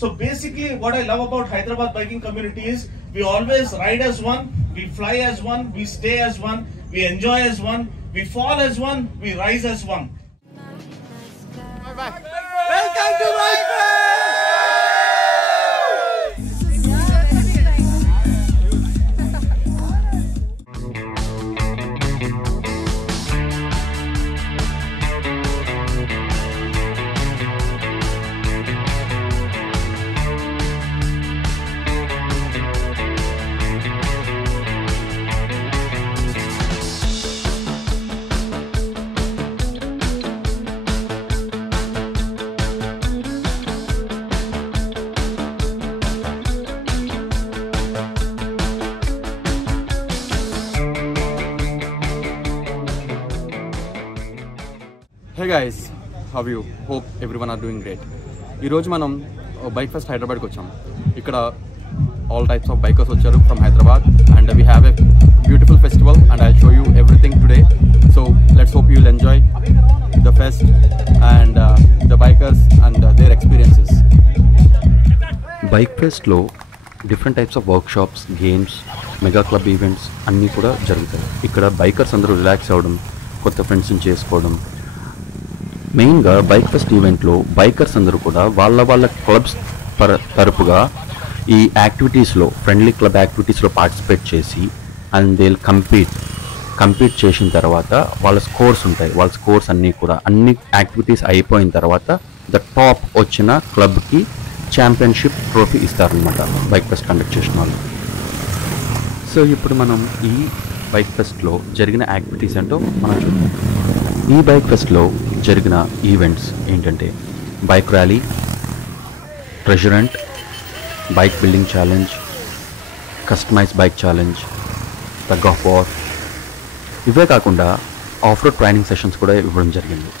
So basically what I love about Hyderabad biking community is we always ride as one, we fly as one, we stay as one, we enjoy as one, we fall as one, we rise as one. Welcome to BikeFest! Hey guys, how are you? Hope everyone are doing great. ఈ రోజు మనం bike pest హైదరాబాద్కి వచ్చాం. ఇక్కడ all types of bikers వచ్చారు from Hyderabad and we have a beautiful festival and I'll show you everything today. So let's hope you'll enjoy the fest and the bikers and their experiences. Bike ఫెస్ట్లో different types of workshops, games, mega club events అన్నీ కూడా జరుగుతాయి. ఇక్కడ bikers అందరూ relax అవ్వడం, కొత్త ఫ్రెండ్స్ని చేసుకోవడం. మెయిన్గా బైక్ ఫెస్ట్ ఈవెంట్లో బైకర్స్ అందరూ కూడా వాళ్ళ క్లబ్స్ తరపుగా ఈ యాక్టివిటీస్లో, ఫ్రెండ్లీ క్లబ్ యాక్టివిటీస్లో పార్టిసిపేట్ చేసి అండ్ దే కంపీట్ చేసిన తర్వాత వాళ్ళ స్కోర్స్ ఉంటాయి. వాళ్ళ స్కోర్స్ అన్నీ కూడా అన్ని యాక్టివిటీస్ అయిపోయిన తర్వాత ద టాప్ వచ్చిన క్లబ్కి ఛాంపియన్షిప్ ట్రోఫీ ఇస్తారనమాట బైక్ ఫెస్ట్ కండక్ట్ చేసిన వాళ్ళు. సో ఇప్పుడు మనం ఈ బైక్ ఫెస్ట్లో జరిగిన యాక్టివిటీస్ ఏంటో మనం చూద్దాం. ఈ బైక్ ఫెస్ట్లో జరిగిన ఈవెంట్స్ ఏంటంటే bike rally, treasure hunt, bike building challenge, customize bike challenge, tug of war. ఇవే కాకుండా ఆఫ్ రోడ్ ట్రైనింగ్ సెషన్స్ కూడా ఇవ్వడం జరిగింది.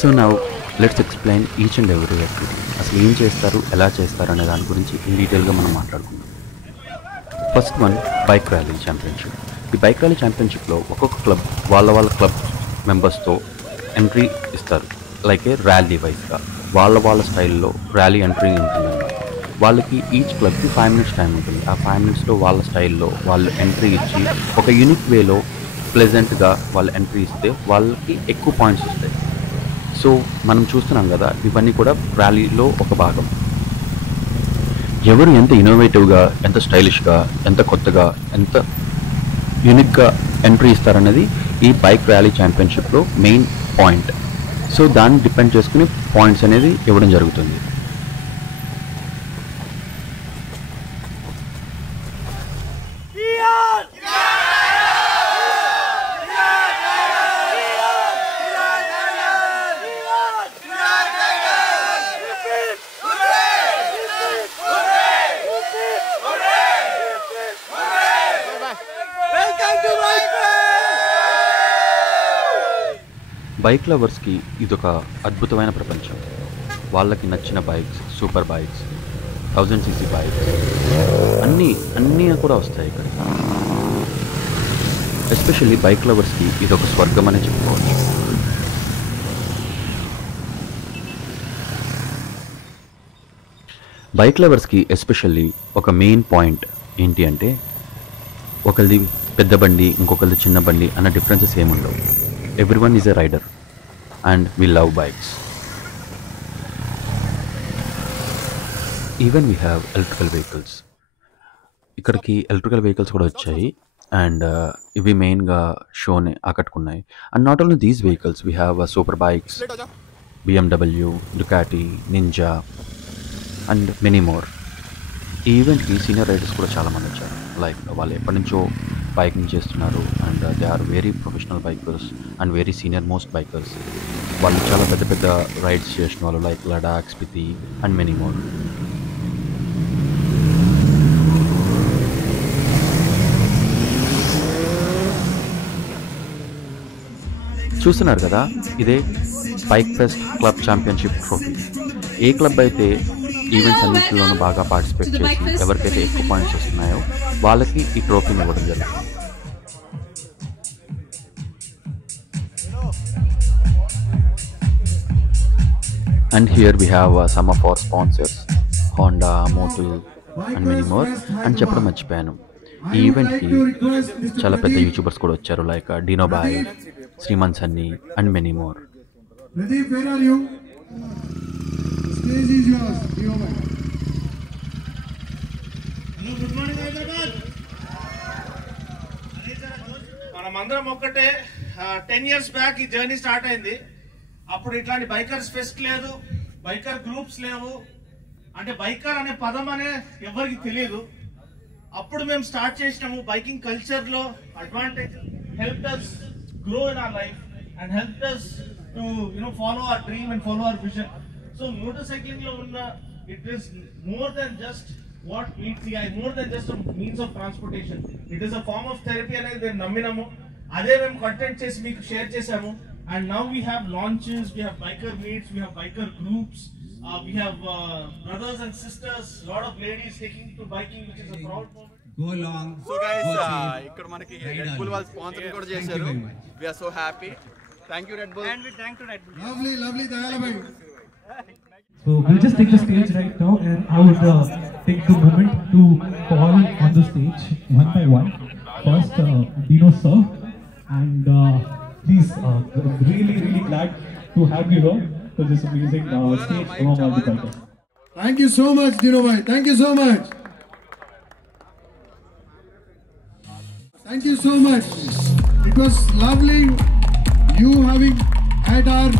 So now let's explain each and every activity. అసలు ఏం చేస్తారు, ఎలా చేస్తారు అనే దాని గురించి ఇన్ డీటెయిల్గా మనం మాట్లాడుకుందాం. First one, bike rally championship. ఈ బైక్ ర్యాలీ ఛాంపియన్షిప్లో ఒక్కొక్క క్లబ్ వాళ్ళ క్లబ్ మెంబర్స్తో ఎంట్రీ ఇస్తారు. లైక్ ఏ ర్యాలీ వైజ్గా వాళ్ళ స్టైల్లో ర్యాలీ ఎంట్రీ ఉంటుందన్నమాట. వాళ్ళకి ఈచ్ క్లబ్కి 5 minutes టైం ఉంటుంది. ఆ 5 minutesలో వాళ్ళ స్టైల్లో వాళ్ళు ఎంట్రీ ఇచ్చి ఒక యూనిక్ వేలో ప్లెజెంట్గా వాళ్ళు ఎంట్రీ ఇస్తే వాళ్ళకి ఎక్కువ పాయింట్స్ వస్తాయి. సో మనం చూస్తున్నాం కదా, ఇవన్నీ కూడా ర్యాలీలో ఒక భాగం. ఎవరు ఎంత ఇన్నోవేటివ్గా, ఎంత స్టైలిష్గా, ఎంత కొత్తగా, ఎంత యూనిక్గా ఎంట్రీ ఇస్తారన్నది ఈ బైక్ ర్యాలీ ఛాంపియన్షిప్లో మెయిన్ పాయింట్. సో దాన్ని డిపెండ్ చేసుకుని పాయింట్స్ అనేది ఇవ్వడం జరుగుతుంది. బైక్ లవర్స్కి ఇదొక అద్భుతమైన ప్రపంచం. వాళ్ళకి నచ్చిన bikes, super bikes, 1000cc bikes అన్నీ కూడా వస్తాయి ఇక్కడ. ఎస్పెషల్లీ బైక్ లవర్స్కి ఇదొక స్వర్గం అని చెప్పుకోవచ్చు. బైక్ లవర్స్కి ఎస్పెషల్లీ ఒక మెయిన్ పాయింట్ ఏంటి అంటే, ఒకరిది పెద్ద బండి, ఇంకొకరిది చిన్న బండి అన్న డిఫరెన్సెస్ ఏముండవు. Everyone is a rider and we love bikes. Even we have electrical vehicles. ఇక్కడికి ఎలక్ట్రికల్ వెహికల్స్ కూడా వచ్చాయి అండ్ ఇవి మెయిన్గా షోని ఆకట్టుకున్నాయి. And not only these vehicles, we have super bikes, BMW, Ducati, Ninja and many more. ఈ ఈవెంట్కి senior riders కూడా చాలామంది వచ్చారు. లైక్ వాళ్ళు ఎప్పటి నుంచో బైకింగ్ చేస్తున్నారు and they are very professional bikers and very senior most bikers. వాళ్ళు చాలా పెద్ద పెద్ద రైడ్స్ చేసిన వాళ్ళు, like Ladakh, Spiti and many more. చూస్తున్నారు కదా, ఇదే bike fest club championship trophy. ఏ క్లబ్ అయితే ఈవెంట్స్ అన్నింటిలోనూ బాగా పార్టిసిపేట్ చేసి ఎవరికైతే ఎక్కువ పాయింట్స్ వస్తున్నాయో వాళ్ళకి ఈ ట్రోఫీని ఇవ్వడం జరుగుతుంది. And here we have some of our sponsors. Honda, Motu and many more అని చెప్పడం మర్చిపోయాను. ఈ ఈవెంట్కి చాలా పెద్ద యూట్యూబర్స్ కూడా వచ్చారు, like Dinoboy, Srimanth Sunny and many more. మనమందరం ఒక్కటే. 10 years బ్యాక్ ఈ జర్నీ స్టార్ట్ అయింది. అప్పుడు ఇట్లాంటి బైకర్స్ ఫెస్ట్ లేదు, బైకర్ గ్రూప్స్ లేవు, అంటే బైకర్ అనే పదం అనే ఎవరికి తెలియదు. అప్పుడు మేము స్టార్ట్ చేసినాము. బైకింగ్ కల్చర్ లో advantage help us grow in our life and helped us to follow our dream and follow our vision. So motorcycling lo unna, it is more than just what meets the eye, more than just a means of transportation. It is a form of therapy అనేది మేము నమ్మినాము. అదే మేము content చేసి మీకు share చేసాము. And now we have launches, we have biker meets, we have biker groups, we have brothers and sisters, lot of ladies taking to biking, which is a proud moment. Go long. So guys, ఇక్కడ మనకి Red Bull వాళ్ళు sponsor కూడా చేశారు. We are so happy. Thank you Red Bull. And we thank to Red Bull. Lovely Dayala bhai. So we'll just take the stage right now, and I would take the moment to call on the stage one by one. First, Dino sir, and please, really glad to have you here for this amazing stage among all the bikers. Thank you so much, Dino bhai. Thank you so much. Thank you so much. It was lovely you having at our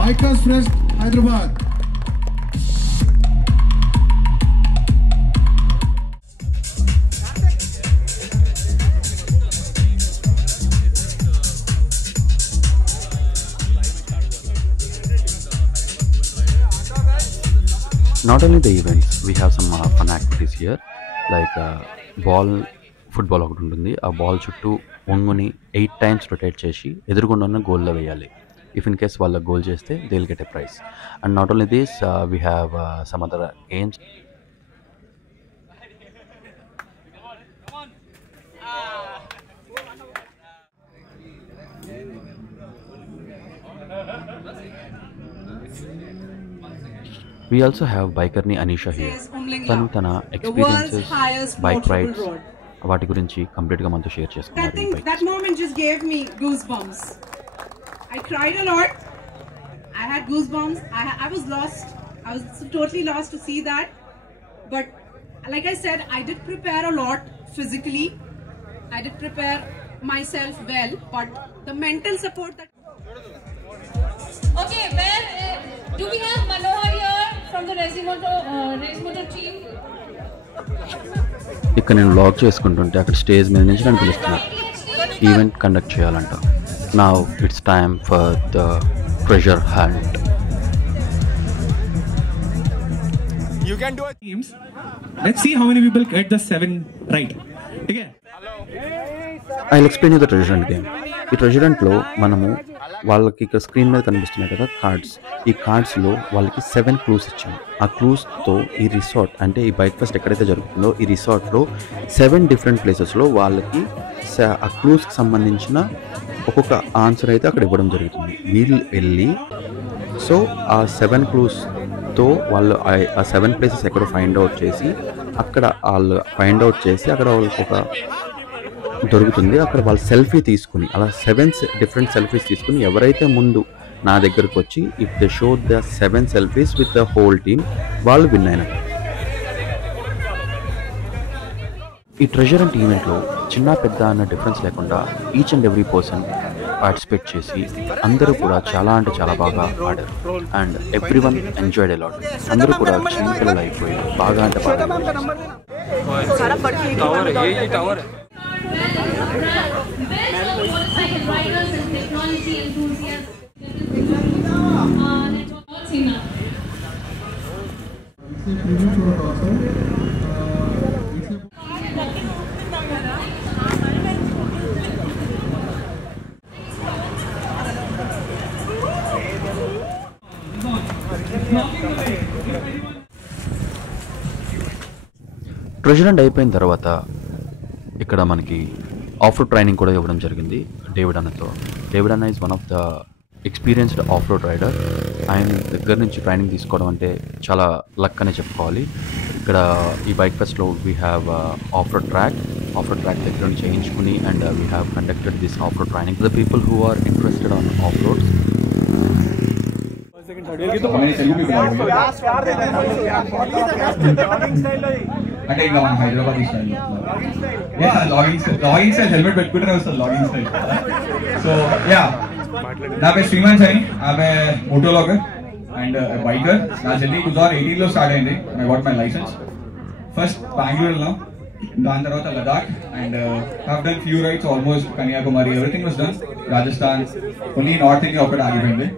Bikers Fest Hyderabad. Not only the events, we have some fun activities here, like football ఒకటి ఉంటుంది. ఆ ball చుట్టూ ఒంగుని 8 times rotate చేసి ఎదురుగుండా గోల్లో వేయాలి. If in case వాళ్ళ goal చేస్తే they will get a prize. And not only this, we have some other games. We also have bikerni Anisha here. తను తన ఎక్స్పీరియన్సెస్, బైక్ రైడ్స్, వాటి గురించి కంప్లీట్ గా మనతో షేర్ చేసుకున్నారు. That moment just gave me goosebumps. I cried a lot. I had goosebumps. I was lost. I was totally lost to see that. But like I said, I did prepare a lot physically. I did prepare myself well, but the mental support that. Okay, where do we have Manohar here from the Race Motor team? ఇక్కడ నేను vlog చేసుకుంటుంటే అక్కడ stage మీద నుంచి నన్ను పిలుస్తున్నారు, event conduct చేయాలంట. Now it's time for the treasure hunt. You can do it. Teams. Let's see how many people get the 7 right. Okay. I'll explain you the treasure hunt game. ఈ treasure హంట్లో మనము వాళ్ళకి ఇక్కడ screen మీద కనిపిస్తున్నాయి కదా cards, ఈ కార్డ్స్లో వాళ్ళకి 7 clues ఇచ్చాము. ఆ క్లూస్తో ఈ రిసార్ట్, అంటే ఈ బైక్ ఫెస్ట్ ఎక్కడైతే జరుగుతుందో ఈ రిసార్ట్లో 7 డిఫరెంట్ ప్లేసెస్లో వాళ్ళకి ఆ క్లూస్కి సంబంధించిన ఒక్కొక్క ఆన్సర్ అయితే అక్కడ ఇవ్వడం జరుగుతుంది. వీళ్ళు వెళ్ళి సో ఆ 7 క్లూస్తో వాళ్ళు ఆ 7 ప్లేసెస్ ఎక్కడో ఫైండ్ అవుట్ చేసి అక్కడ వాళ్ళు ఫైండ్ అవుట్ చేసి అక్కడ వాళ్ళకి ఒక దొరుకుతుంది. అక్కడ వాళ్ళు సెల్ఫీ తీసుకుని అలా 7 డిఫరెంట్ సెల్ఫీస్ తీసుకుని ఎవరైతే ముందు నా దగ్గరకు వచ్చి if they show the 7 selfies with the whole team, వాళ్ళు విన్ అయినట్టు. ఈ ట్రెజర్ హంట్ ఈవెంట్లో చిన్న పెద్ద అన్న డిఫరెన్స్ లేకుండా each and every person participate చేసి అందరూ కూడా చాలా అంటే చాలా బాగా ఆడారు. And every one enjoyed a lot. అందరూ కూడా చిన్నపిల్లలు అయిపోయి బాగా అంటే బాగా. Riders and technology enthusiasts. Treasure hunt అయిపోయిన తర్వాత ఇక్కడ మనకి ఆఫ్ రోడ్ ట్రైనింగ్ కూడా ఇవ్వడం జరిగింది డేవిడ్ అన్నతో. డేవిడ్ అన్న is one of the experienced off road rider. ఆయన దగ్గర నుంచి ట్రైనింగ్ తీసుకోవడం అంటే చాలా లక్ అనే చెప్పుకోవాలి. ఇక్కడ ఈ బైక్ ఫెస్ట్లో we have off road track దగ్గర నుంచి చేయించుకుని and we have conducted this off road training to the people who are interested on off roads. అంటే ఇంకా మన హైదరాబాద్ లాగింగ్ స్టైల్ హెల్మెట్ పెట్టుకుంటూనే వస్తుంది లాగింగ్ స్టైల్. సో యా, నా పేరు శ్రీమాన్ సైని, ఆమె మోటో లాగర్ అండ్ బైకర్. నా జర్నీ 2018లో స్టార్ట్ అయింది. I got my licence. First బెంగళూరులో, దాని తర్వాత Ladakh and have done few rides almost Kanyakumari, everything was done. Rajasthan, only north India ఒకటి ఆగిపోయింది.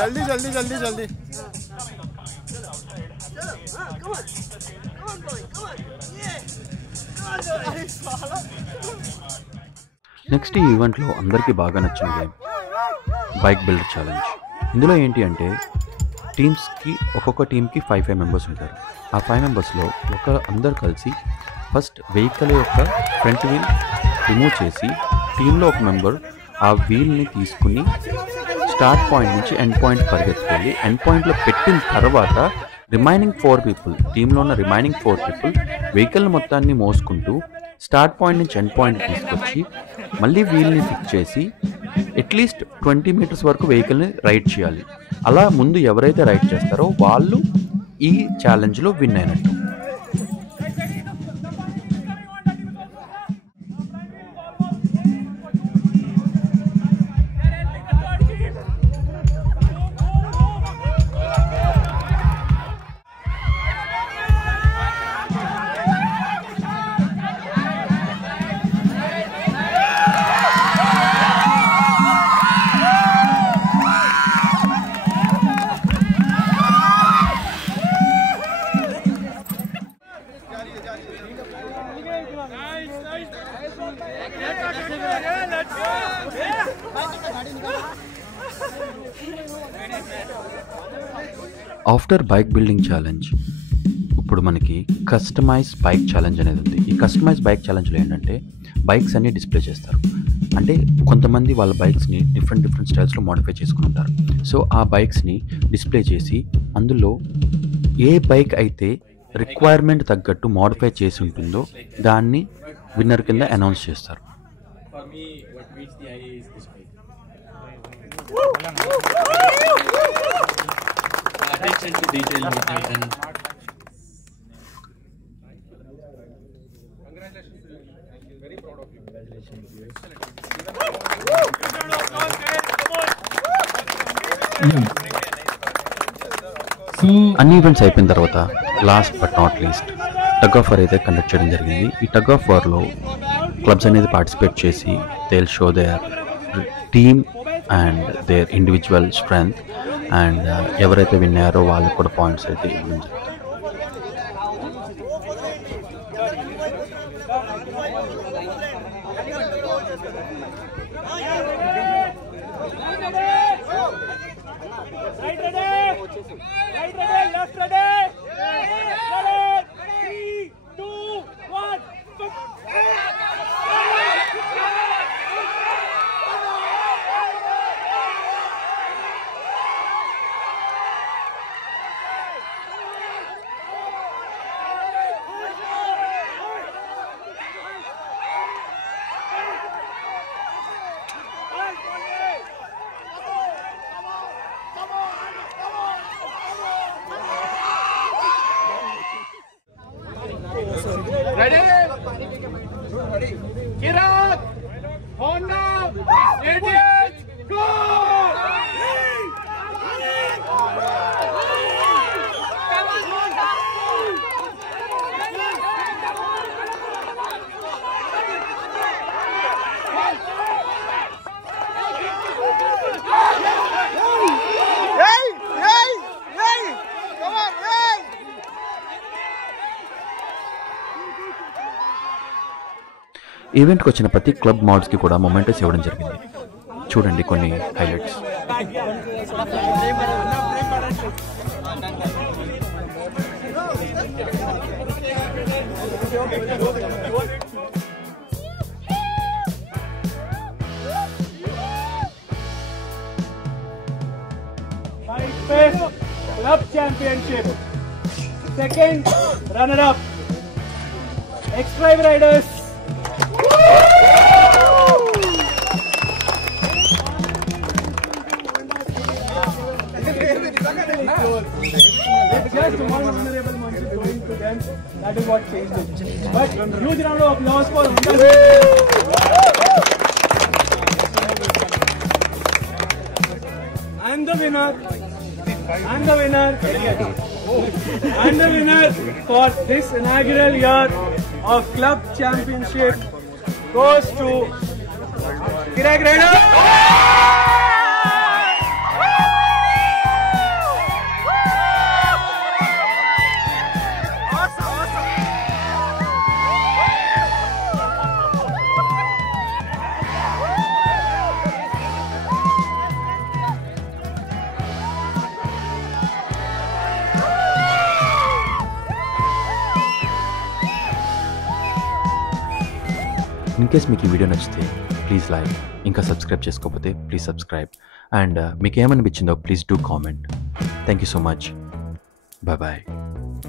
जल्दी जल्दी जल्दी जल्दी నెక్స్ట్ ఈ ఈవెంట్లో అందరికీ బాగా నచ్చిన గేమ్ బైక్ బిల్డర్ ఛాలెంజ్. ఇందులో ఏంటి అంటే టీమ్స్కి ఒక్కొక్క టీమ్కి 5 మెంబర్స్ ఉంటారు. ఆ 5 మెంబర్స్లో అందరు కలిసి ఫస్ట్ వెహికల్ యొక్క ఫ్రంట్ వీల్ రిమూవ్ చేసి టీంలో ఒక మెంబర్ ఆ వీల్ని తీసుకుని స్టార్ట్ పాయింట్ నుంచి ఎండ్ పాయింట్ పరిగెత్తుకెళ్ళి ఎండ్ పాయింట్లో పెట్టిన తర్వాత రిమైనింగ్ 4 పీపుల్, టీంలో ఉన్న రిమైనింగ్ 4 పీపుల్ వెహికల్ మొత్తాన్ని మోసుకుంటూ స్టార్ట్ పాయింట్ నుంచి ఎండ్ పాయింట్ తీసుకొచ్చి మళ్ళీ వీల్ని ఫిక్స్ చేసి అట్లీస్ట్ 20 మీటర్స్ వరకు వెహికల్ని రైడ్ చేయాలి. అలా ముందు ఎవరైతే రైడ్ చేస్తారో వాళ్ళు ఈ ఛాలెంజ్లో విన్ అయినట్టు. ఆఫ్టర్ బైక్ బిల్డింగ్ ఛాలెంజ్ ఇప్పుడు మనకి కస్టమైజ్ బైక్ ఛాలెంజ్ అనేది ఉంది. ఈ కస్టమైజ్ బైక్ ఛాలెంజ్లో ఏంటంటే బైక్స్ అన్ని డిస్ప్లే చేస్తారు. అంటే కొంతమంది వాళ్ళ బైక్స్ని డిఫరెంట్ స్టైల్స్లో మోడిఫై చేసుకుని ఉంటారు. సో ఆ బైక్స్ని డిస్ప్లే చేసి అందులో ఏ బైక్ అయితే రిక్వైర్మెంట్ తగ్గట్టు మోడిఫై చేసి ఉంటుందో దాన్ని విన్నర్ కింద అనౌన్స్ చేస్తారు. అన్ని ఈవెంట్స్ అయిపోయిన తర్వాత last but not least tug of war అయితే కండక్ట్ చేయడం జరిగింది. ఈ టగ్ ఆఫ్ వార్లో క్లబ్స్ అనేది పార్టిసిపేట్ చేసి they will show there team and there individual strength and ఎవరైతే విన్ అయ్యారో వాళ్ళకి కూడా పాయింట్స్ అయితే ఇవ్వడం జరుగుతుంది. ఈవెంట్కి వచ్చిన ప్రతి క్లబ్ మోడ్స్కి కూడా మొమెంటస్ ఇవ్వడం జరిగింది. చూడండి కొన్ని highlights. Bikefest Club Championship. Second runner-up, X-Drive Riders. It's just one honorable mention going to them. That is what changed it. But huge round of applause for Honda. And the winner for this inaugural year of Club Championship goes to Kirag Raider. In case మీకు ఈ video నచ్చితే please like, ఇంకా subscribe చేసుకోకపోతే please subscribe, and మీకు ఏమనిపించిందో please do comment. Thank you so much. Bye bye.